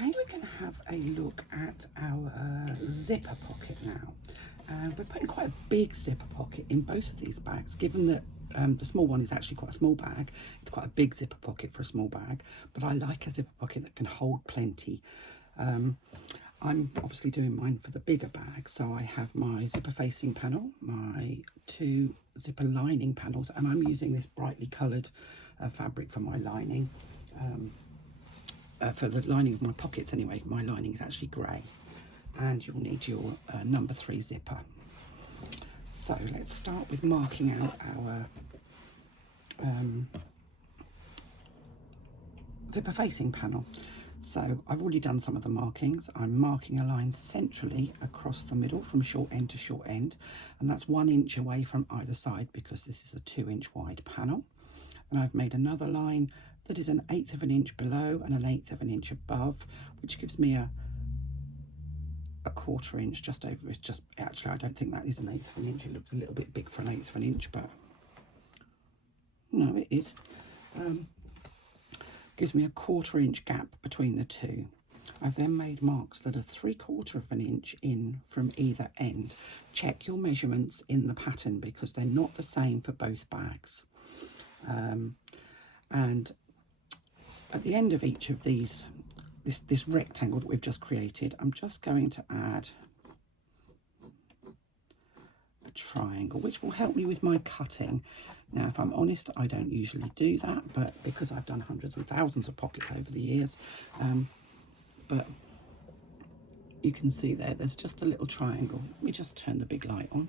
Okay, we're going to have a look at our zipper pocket now. We're putting quite a big zipper pocket in both of these bags, given that the small one is actually quite a small bag. It's quite a big zipper pocket for a small bag, but I like a zipper pocket that can hold plenty. I'm obviously doing mine for the bigger bag, so I have my zipper facing panel, my 2 zipper lining panels, and I'm using this brightly coloured fabric for my lining. For the lining of my pockets anyway, my lining is actually grey. And you'll need your number 3 zipper. So let's start with marking out our zipper facing panel. So I've already done some of the markings. I'm marking a line centrally across the middle from short end to short end, and that's 1 inch away from either side because this is a 2-inch wide panel. And I've made another line that is 1/8 of an inch below and 1/8 of an inch above, which gives me a 1/4 inch just over. It's just, actually I don't think that is 1/8 of an inch. It looks a little bit big for 1/8 of an inch, but no, it is. Gives me a 1/4 inch gap between the two. I've then made marks that are 3/4 of an inch in from either end. Check your measurements in the pattern because they're not the same for both bags. And at the end of each of these, this rectangle that we've just created, I'm just going to add a triangle, which will help me with my cutting. Now, if I'm honest, I don't usually do that, but because I've done hundreds and thousands of pockets over the years, but you can see there's just a little triangle. Let me just turn the big light on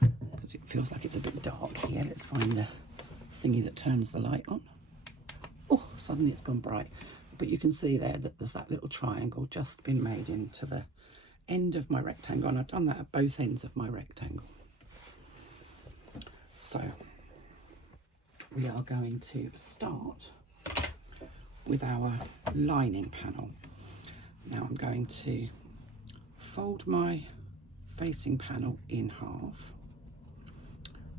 because it feels like it's a bit dark here. Let's find the thingy that turns the light on. Oh, suddenly it's gone bright. But you can see there that there's that little triangle just been made into the end of my rectangle, and I've done that at both ends of my rectangle. So we are going to start with our lining panel. Now I'm going to fold my facing panel in half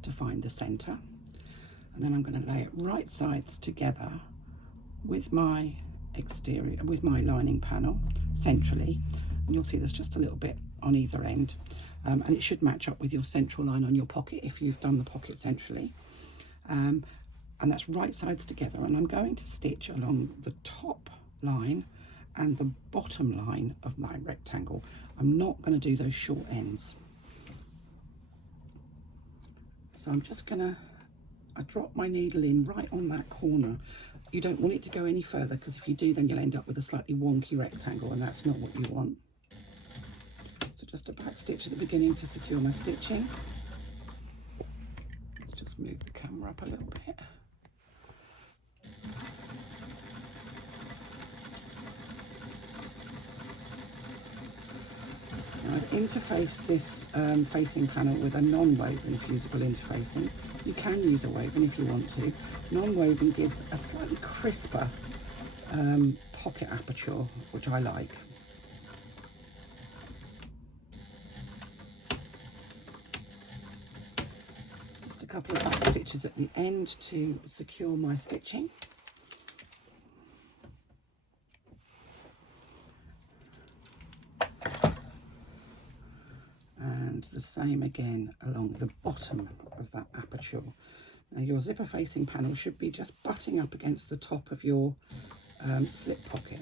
to find the centre, and then I'm going to lay it right sides together with my lining panel centrally, and you'll see there's just a little bit on either end, and it should match up with your central line on your pocket if you've done the pocket centrally, and that's right sides together. And I'm going to stitch along the top line and the bottom line of my rectangle. I'm not going to do those short ends, so I'm just going to drop my needle in right on that corner. You don't want it to go any further because if you do, then you'll end up with a slightly wonky rectangle, and that's not what you want. So just a back stitch at the beginning to secure my stitching. Let's just move the camera up a little bit. I've interfaced this facing panel with a non-woven fusible interfacing. You can use a woven if you want to. Non-woven gives a slightly crisper pocket aperture, which I like. Just a couple of back stitches at the end to secure my stitching. The same again along the bottom of that aperture. Now your zipper facing panel should be just butting up against the top of your slip pocket.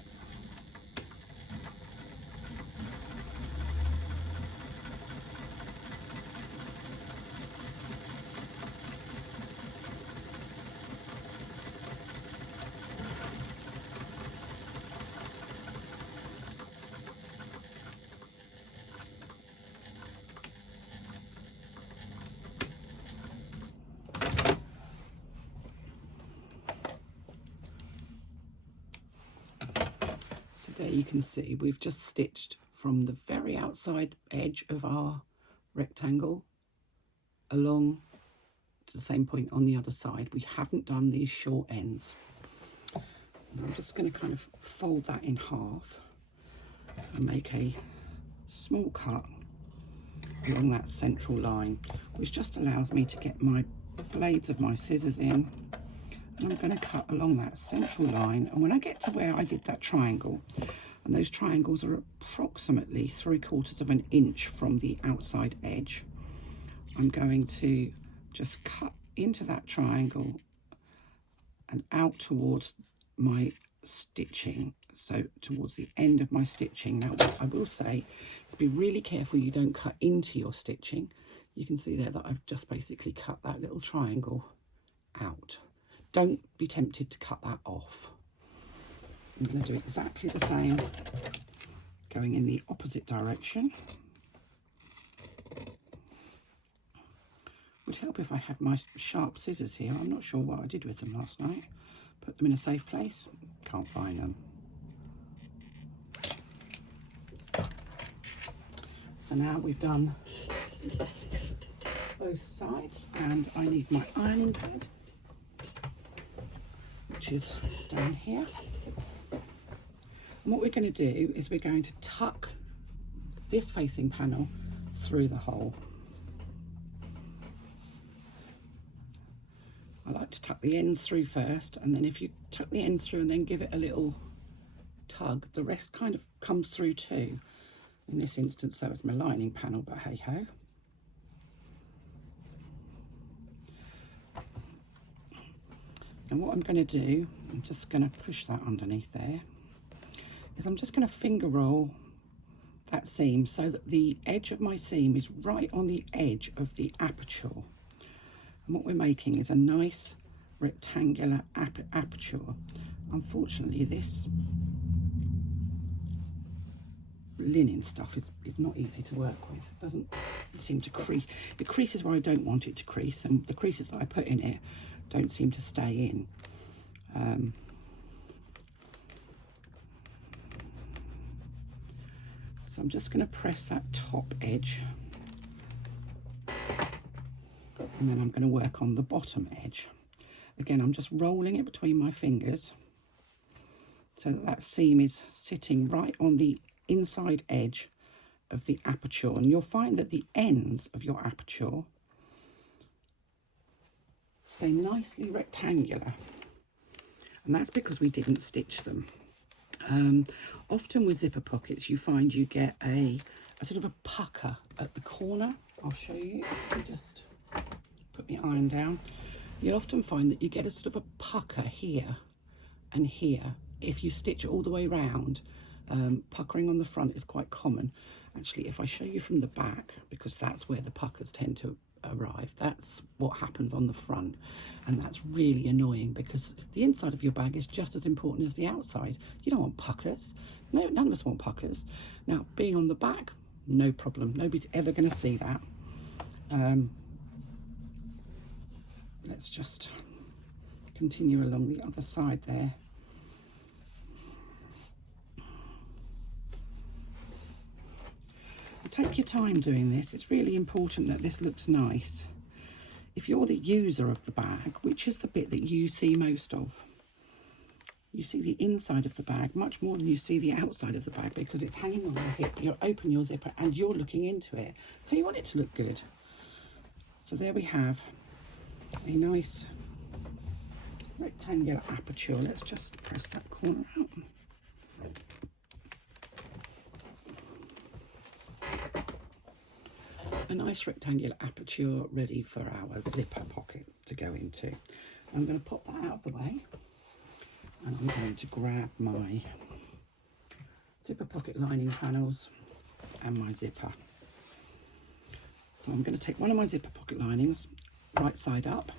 There you can see we've just stitched from the very outside edge of our rectangle along to the same point on the other side. We haven't done these short ends. And I'm just going to kind of fold that in half and make a small cut along that central line, which just allows me to get my blades of my scissors in. And I'm going to cut along that central line, and when I get to where I did that triangle, and those triangles are approximately 3/4 of an inch from the outside edge. I'm going to just cut into that triangle and out towards my stitching, so towards the end of my stitching. Now what I will say is be really careful you don't cut into your stitching. You can see there that I've just basically cut that little triangle out. Don't be tempted to cut that off. I'm going to do exactly the same, going in the opposite direction. Would help if I had my sharp scissors here. I'm not sure what I did with them last night. Put them in a safe place. Can't find them. So now we've done both sides, and I need my ironing pad, which is down here. And what we're going to do is we're going to tuck this facing panel through the hole. I like to tuck the ends through first, and then if you tuck the ends through and then give it a little tug, the rest kind of comes through too. In this instance, so it's my lining panel, but hey ho. And what I'm going to do, I'm just going to push that underneath there, is I'm just going to finger roll that seam so that the edge of my seam is right on the edge of the aperture. And what we're making is a nice rectangular aperture. Unfortunately, this linen stuff is not easy to work with. It doesn't seem to crease. It creases where I don't want it to crease, and the creases that I put in it don't seem to stay in. So I'm just going to press that top edge, and then I'm going to work on the bottom edge. Again, I'm just rolling it between my fingers so that that seam is sitting right on the inside edge of the aperture, and you'll find that the ends of your aperture stay nicely rectangular, and that's because we didn't stitch them. Often with zipper pockets you find you get a sort of a pucker at the corner. I'll show you. Let me just put my iron down. You'll often find that you get a sort of a pucker here and here if you stitch it all the way round. Puckering on the front is quite common. Actually, if I show you from the back, because that's where the puckers tend to arrive, that's what happens on the front, and that's really annoying because the inside of your bag is just as important as the outside. You don't want puckers. No, none of us want puckers. Now, being on the back, no problem. Nobody's ever going to see that. Let's just continue along the other side there. Take your time doing this. It's really important that this looks nice. If you're the user of the bag, which is the bit that you see most of, you see the inside of the bag much more than you see the outside of the bag because it's hanging on your hip. You open your zipper and you're looking into it. So you want it to look good. So there we have a nice rectangular aperture. Let's just press that corner out. A nice rectangular aperture ready for our zipper pocket to go into. I'm going to pop that out of the way, and I'm going to grab my zipper pocket lining panels and my zipper. So I'm going to take one of my zipper pocket linings right side up,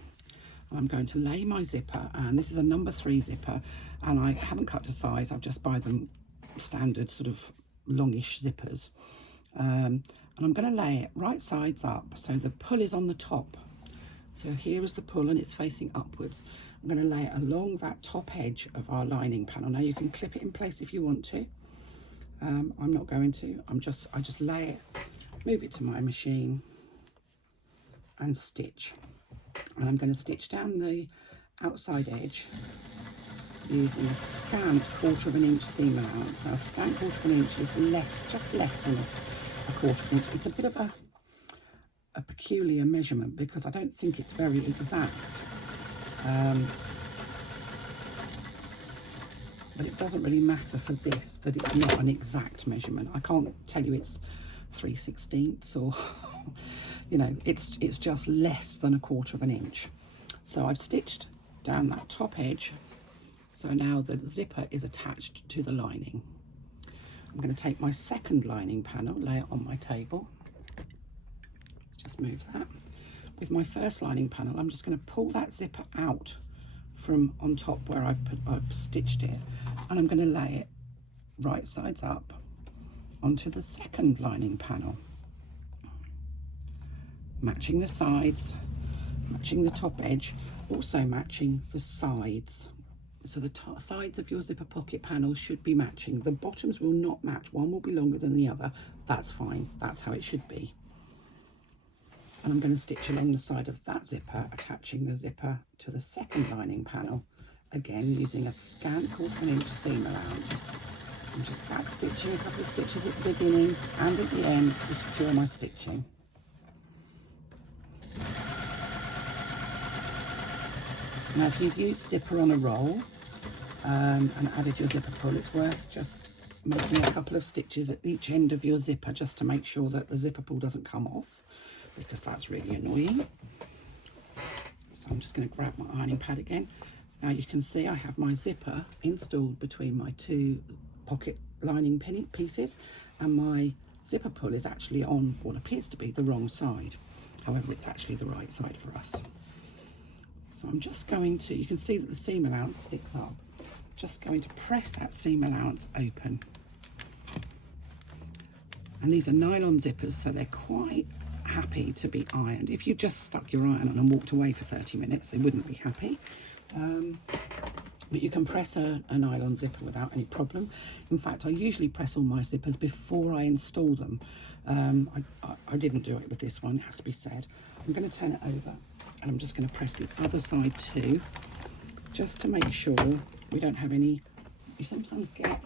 and I'm going to lay my zipper, and this is a number 3 zipper, and I haven't cut to size. I've just buy them standard sort of longish zippers. And I'm going to lay it right sides up so the pull is on the top. So here is the pull and it's facing upwards. I'm going to lay it along that top edge of our lining panel. Now you can clip it in place if you want to. I'm not going to. I just lay it, move it to my machine and stitch. And I'm going to stitch down the outside edge using a scant 1/4 of an inch seam allowance. Now a scant 1/4 of an inch is just less than a 1/4 of an inch. It's a bit of a peculiar measurement because I don't think it's very exact. but it doesn't really matter for this that it's not an exact measurement. I can't tell you it's 3/16 or you know, it's just less than 1/4 of an inch. So I've stitched down that top edge, so now the zipper is attached to the lining. I'm going to take my second lining panel, lay it on my table. Let's just move that. With my first lining panel, I'm just going to pull that zipper out from on top where I've stitched it, and I'm going to lay it right sides up onto the second lining panel, matching the sides, matching the top edge, also matching the sides. So the sides of your zipper pocket panels should be matching. The bottoms will not match. One will be longer than the other. That's fine. That's how it should be. And I'm going to stitch along the side of that zipper, attaching the zipper to the second lining panel, again using a scant 1/4 inch seam allowance. I'm just back stitching a couple of stitches at the beginning and at the end to secure my stitching. Now if you've used zipper on a roll and added your zipper pull, it's worth just making a couple of stitches at each end of your zipper just to make sure that the zipper pull doesn't come off, because that's really annoying. So I'm just going to grab my ironing pad again. Now you can see I have my zipper installed between my two pocket lining pieces, and my zipper pull is actually on what appears to be the wrong side. However, it's actually the right side for us. So I'm just going to, you can see that the seam allowance sticks up. Just going to press that seam allowance open. And these are nylon zippers, so they're quite happy to be ironed. If you just stuck your iron on and walked away for 30 minutes, they wouldn't be happy. But you can press a nylon zipper without any problem. In fact, I usually press all my zippers before I install them. I didn't do it with this one, it has to be said. I'm going to turn it over and I'm just going to press the other side too, just to make sure we don't have any. You sometimes get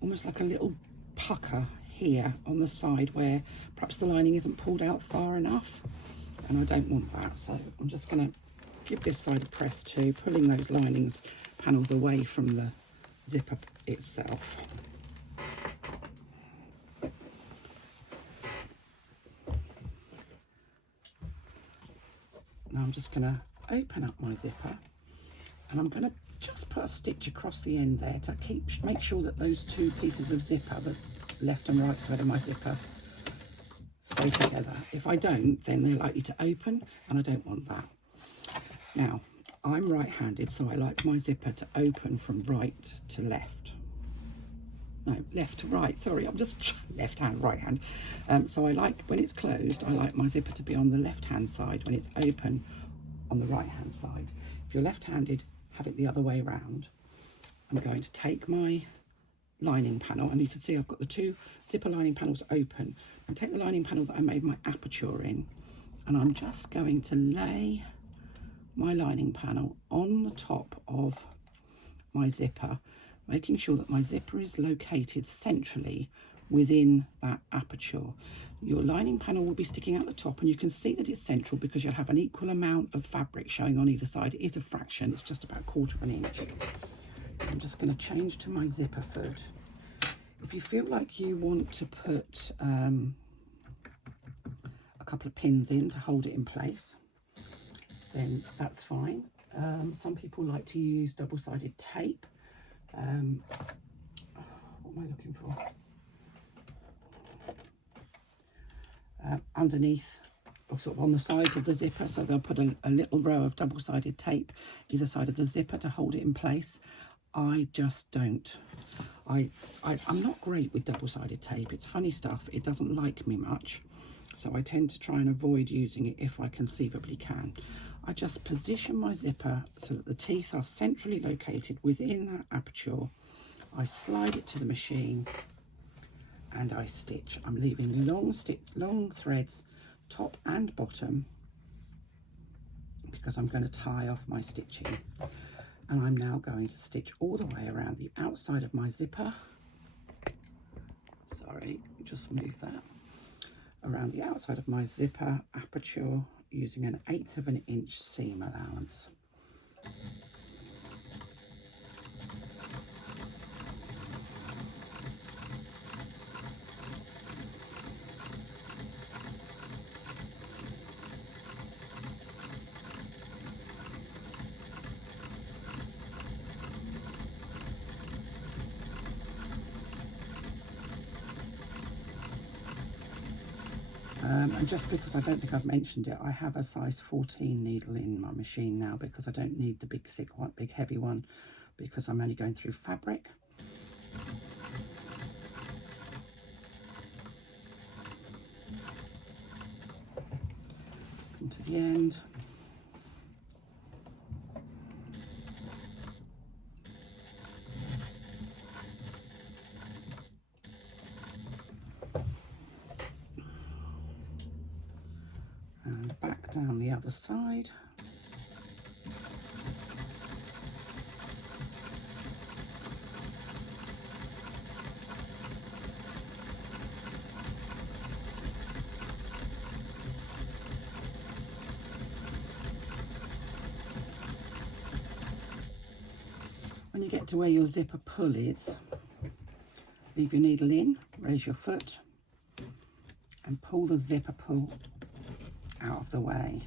almost like a little pucker here on the side where perhaps the lining isn't pulled out far enough, and I don't want that. So I'm just going to give this side a press too, pulling those linings panels away from the zipper itself. Now I'm just going to open up my zipper, and I'm going to just put a stitch across the end there to make sure that those two pieces of zipper, the left and right side of my zipper, stay together. If I don't, then they're likely to open, and I don't want that. Now, I'm right-handed, so I like my zipper to open from right to left. No, left to right, sorry, I'm just left hand, right hand. So I like, when it's closed, I like my zipper to be on the left-hand side, when it's open on the right-hand side. If you're left-handed, have it the other way around. I'm going to take my lining panel, and you can see I've got the two zipper lining panels open. I take the lining panel that I made my aperture in, and I'm just going to lay my lining panel on the top of my zipper, making sure that my zipper is located centrally within that aperture. Your lining panel will be sticking out the top, and you can see that it's central because you'll have an equal amount of fabric showing on either side. It is a fraction, it's just about 1/4 of an inch. I'm just going to change to my zipper foot. If you feel like you want to put a couple of pins in to hold it in place, then that's fine. Some people like to use double-sided tape. What am I looking for? Underneath, or sort of on the sides of the zipper, so they'll put a little row of double-sided tape either side of the zipper to hold it in place. I just don't. I'm not great with double-sided tape. It's funny stuff. It doesn't like me much, so I tend to try and avoid using it if I conceivably can. I just position my zipper so that the teeth are centrally located within that aperture. I slide it to the machine and I stitch. I'm leaving long threads top and bottom because I'm going to tie off my stitching. And I'm now going to stitch all the way around the outside of my zipper. Sorry, just move that. Around the outside of my zipper aperture using an 1/8 of an inch seam allowance. And just because I don't think I've mentioned it, I have a size 14 needle in my machine now, because I don't need the big thick one, big heavy one, because I'm only going through fabric. Come to the end. And back down the other side. When you get to where your zipper pull is, leave your needle in, raise your foot, and pull the zipper pull out of the way.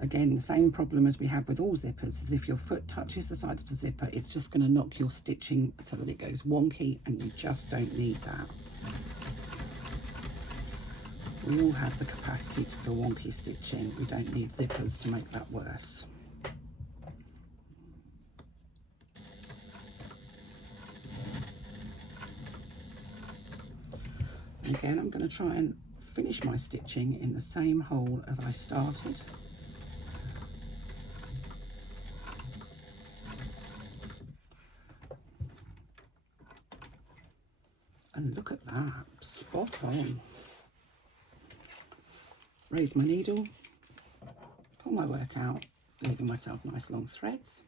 Again, the same problem as we have with all zippers is if your foot touches the side of the zipper, it's just going to knock your stitching so that it goes wonky, and you just don't need that. We all have the capacity for wonky stitching. We don't need zippers to make that worse. Again, I'm going to try and finish my stitching in the same hole as I started. And look at that, spot on. Raise my needle, pull my work out, leaving myself nice long threads.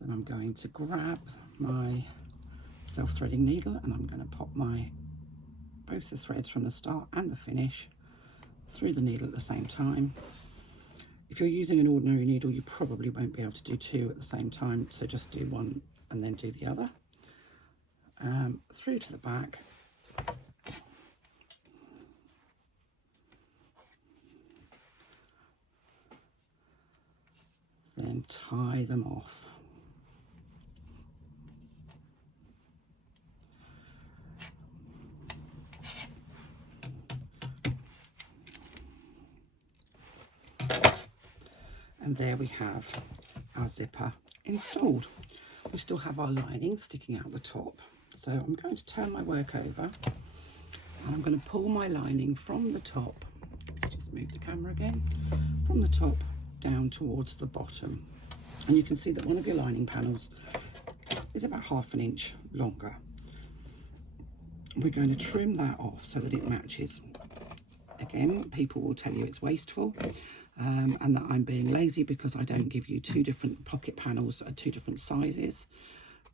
Then I'm going to grab my self-threading needle, and I'm going to pop both the threads from the start and the finish through the needle at the same time. If you're using an ordinary needle, you probably won't be able to do two at the same time, so just do one and then do the other. Through to the back. Then tie them off. And there we have our zipper installed. We still have our lining sticking out the top. So I'm going to turn my work over, and I'm going to pull my lining from the top. Let's just move the camera again. From the top down towards the bottom. And you can see that one of your lining panels is about 1/2 inch longer. We're going to trim that off so that it matches. Again, people will tell you it's wasteful. And that I'm being lazy because I don't give you two different pocket panels at two different sizes.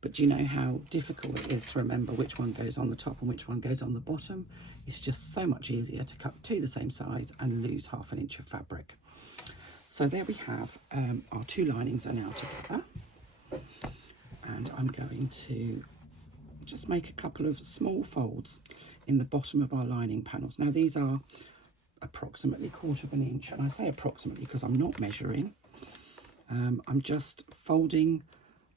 But do you know how difficult it is to remember which one goes on the top and which one goes on the bottom? It's just so much easier to cut two the same size and lose 1/2 inch of fabric. So there we have, our two linings are now together. And I'm going to just make a couple of small folds in the bottom of our lining panels. Now these are approximately 1/4 inch, and I say approximately because I'm not measuring. I'm just folding,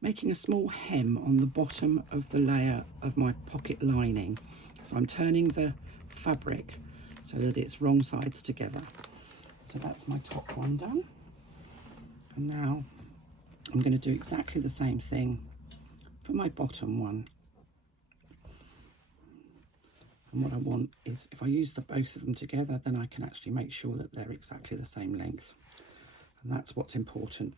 making a small hem on the bottom of the layer of my pocket lining. So I'm turning the fabric so that it's wrong sides together. So that's my top one done. And now I'm going to do exactly the same thing for my bottom one. And what I want is, if I use both of them together, then I can actually make sure that they're exactly the same length. And that's what's important.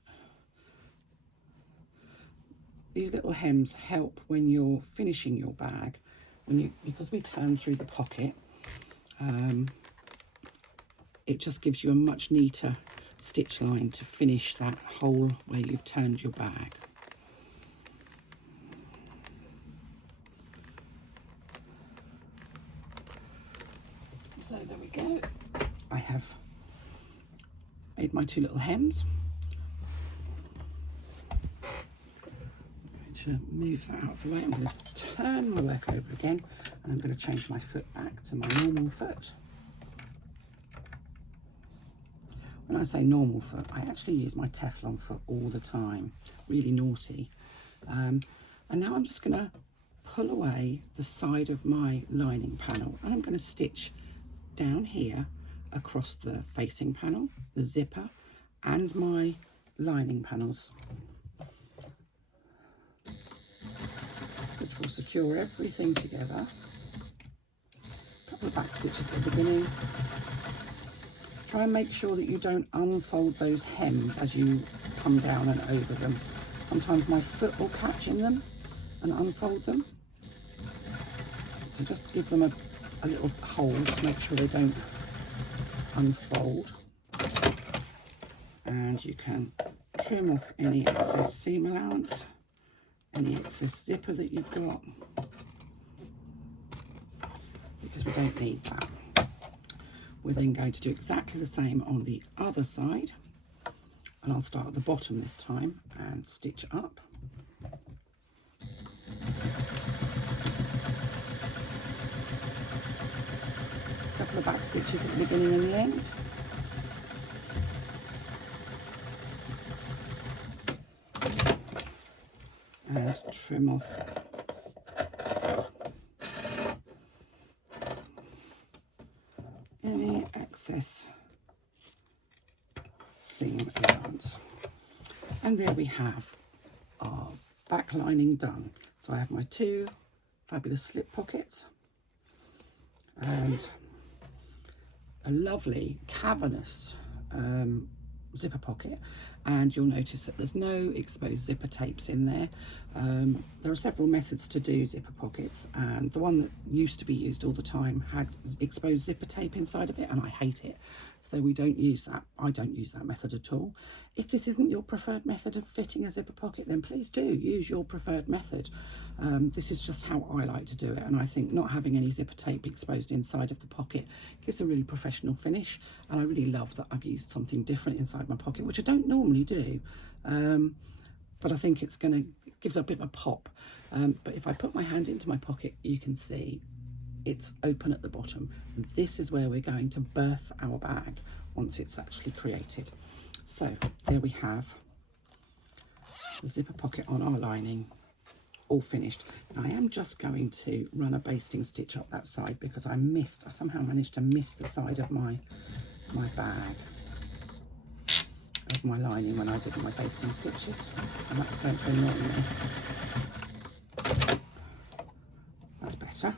These little hems help when you're finishing your bag, because we turn through the pocket. It just gives you a much neater stitch line to finish that hole where you've turned your bag. So there we go. I have made my two little hems. To move that out of the way, I'm going to turn my work over again, and I'm going to change my foot back to my normal foot. When I say normal foot, I actually use my Teflon foot all the time, really naughty. And now I'm just going to pull away the side of my lining panel, and I'm going to stitch down here across the facing panel, the zipper, and my lining panels, which will secure everything together. A couple of back stitches at the beginning. Try and make sure that you don't unfold those hems as you come down and over them. Sometimes my foot will catch in them and unfold them. So just give them a little hold to make sure they don't unfold. And you can trim off any excess seam allowance, any excess zipper that you've got, because we don't need that. We're then going to do exactly the same on the other side, and I'll start at the bottom this time and stitch up. A couple of back stitches at the beginning and the end. And trim off any excess seam allowance. And there we have our back lining done. So I have my two fabulous slip pockets and a lovely cavernous zipper pocket, and you'll notice that there's no exposed zipper tapes in there. There are several methods to do zipper pockets, and the one that used to be used all the time had exposed zipper tape inside of it, and I hate it, so we don't use that. I don't use that method at all. If this isn't your preferred method of fitting a zipper pocket, then please do use your preferred method. This is just how I like to do it, and I think not having any zipper tape exposed inside of the pocket gives a really professional finish, and I really love that I've used something different inside my pocket, which I don't normally do, but I think it's gives a bit of a pop. But if I put my hand into my pocket, you can see it's open at the bottom, and this is where we're going to birth our bag once it's actually created. So there we have the zipper pocket on our lining, all finished. Now I am just going to run a basting stitch up that side because I somehow managed to miss the side of my bag of my lining when I did my basting stitches, and that's going to annoy me. That's better.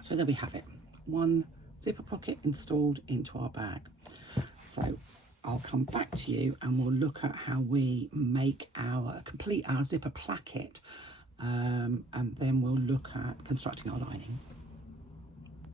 So there we have it, one zipper pocket installed into our bag. So I'll come back to you and we'll look at how we complete our zipper placket, and then we'll look at constructing our lining.